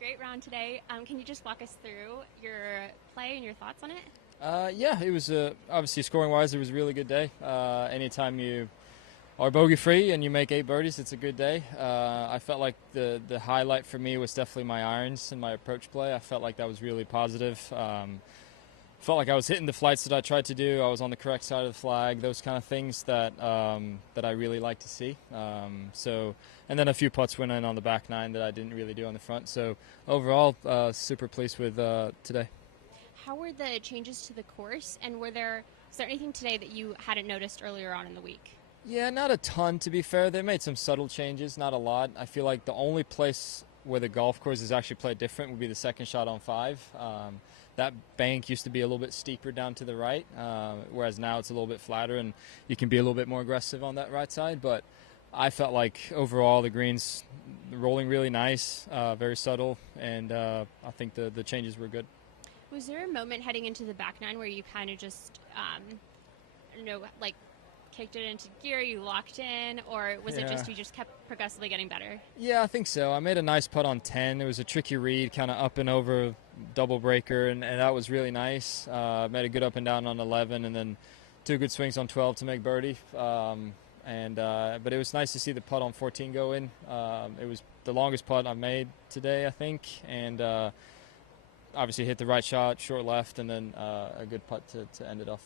Great round today. Can you just walk us through your play and your thoughts on it? Yeah, it was obviously scoring-wise, it was a really good day. Anytime you are bogey-free and you make 8 birdies, it's a good day. I felt like the highlight for me was definitely my irons and my approach play. I felt like that was really positive. Felt like I was hitting the flights that I tried to do. I was on the correct side of the flag. Those kind of things that I really like to see. And then a few putts went in on the back nine that I didn't really do on the front. So overall, super pleased with today. How were the changes to the course, and was there anything today that you hadn't noticed earlier on in the week? Yeah, not a ton, to be fair. They made some subtle changes, not a lot. I feel like the only place where the golf course is actually played different would be the second shot on 5. That bank used to be a little bit steeper down to the right, whereas now it's a little bit flatter and you can be a little bit more aggressive on that right side. But I felt like overall the greens rolling really nice, very subtle, and I think the changes were good. Was there a moment heading into the back nine where you kind of just, kicked it into gear, you locked in, or was it just you just kept progressively getting better? Yeah, I think so. I made a nice putt on 10. It was a tricky read, kind of up and over double breaker, and that was really nice. Made a good up and down on 11, and then 2 good swings on 12 to make birdie. But it was nice to see the putt on 14 go in. It was the longest putt I've made today, I think, and obviously hit the right shot, short left, and then a good putt to end it off.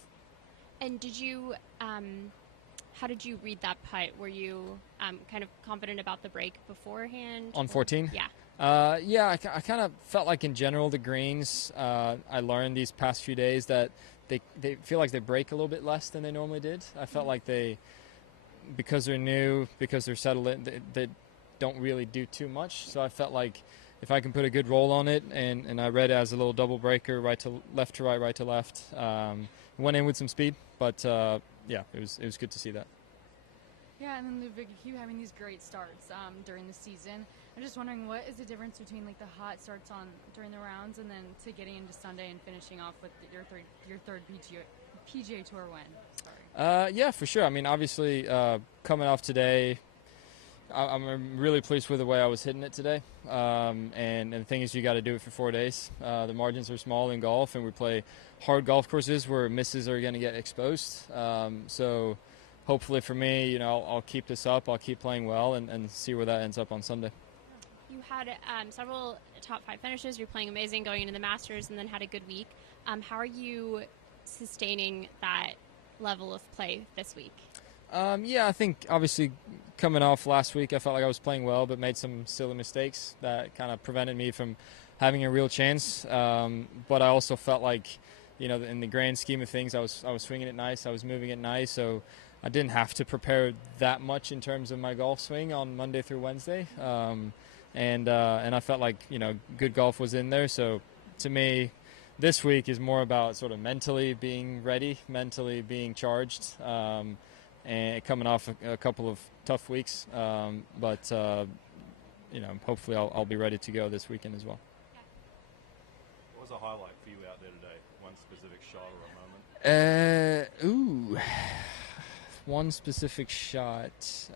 And did you, how did you read that putt? Were you kind of confident about the break beforehand? On 14? Yeah. I kind of felt like in general the greens, I learned these past few days that they feel like they break a little bit less than they normally did. I felt like because they're new, because they're settled in, they don't really do too much. So I felt like if I can put a good roll on it, and I read it as a little double breaker, right to right, right to left, went in with some speed, but it was good to see that. Yeah, and then Ludvig, you keep having these great starts during the season. I'm just wondering, what is the difference between like the hot starts during the rounds and then to getting into Sunday and finishing off with your third PGA Tour win? Sorry. Yeah, for sure. I mean, obviously, coming off today, I'm really pleased with the way I was hitting it today. And the thing is, you got to do it for 4 days. The margins are small in golf, and we play hard golf courses where misses are going to get exposed. So hopefully for me, I'll keep this up. I'll keep playing well and see where that ends up on Sunday. You had several top 5 finishes. You're playing amazing going into the Masters and then had a good week. How are you sustaining that level of play this week? I think obviously coming off last week, I felt like I was playing well, but made some silly mistakes that kind of prevented me from having a real chance. But I also felt like, in the grand scheme of things, I was swinging it nice, I was moving it nice, so I didn't have to prepare that much in terms of my golf swing on Monday through Wednesday. And I felt like, good golf was in there. So to me, this week is more about sort of mentally being ready, mentally being charged, and coming off a couple of tough weeks. But hopefully I'll be ready to go this weekend as well. What was a highlight for you out there today? One specific shot or a moment? One specific shot.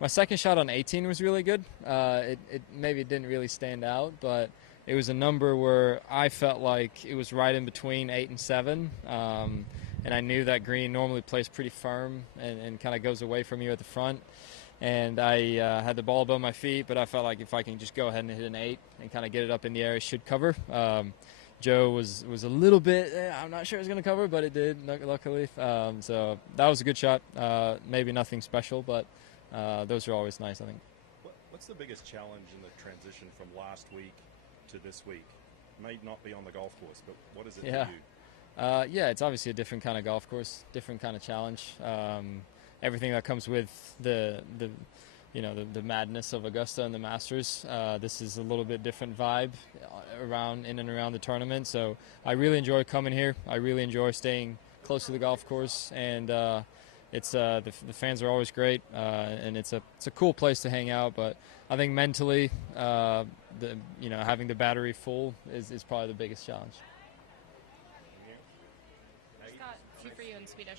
My second shot on 18 was really good. It maybe didn't really stand out, but it was a number where I felt like it was right in between 8 and 7. And I knew that green normally plays pretty firm and kind of goes away from you at the front. And I had the ball above my feet, but I felt like if I can just go ahead and hit an 8 and kind of get it up in the air, it should cover. Joe was a little bit, I'm not sure it was going to cover, but it did, luckily. So that was a good shot. Maybe nothing special, but those are always nice, I think. What's the biggest challenge in the transition from last week to this week? It may not be on the golf course, but what is it for you? It's obviously a different kind of golf course, different kind of challenge. Everything that comes with the madness of Augusta and the Masters. This is a little bit different vibe in and around the tournament. So I really enjoy coming here. I really enjoy staying close to the golf course, and it's the fans are always great, and it's a cool place to hang out. But I think mentally, having the battery full is probably the biggest challenge. Scott, two for you in Swedish.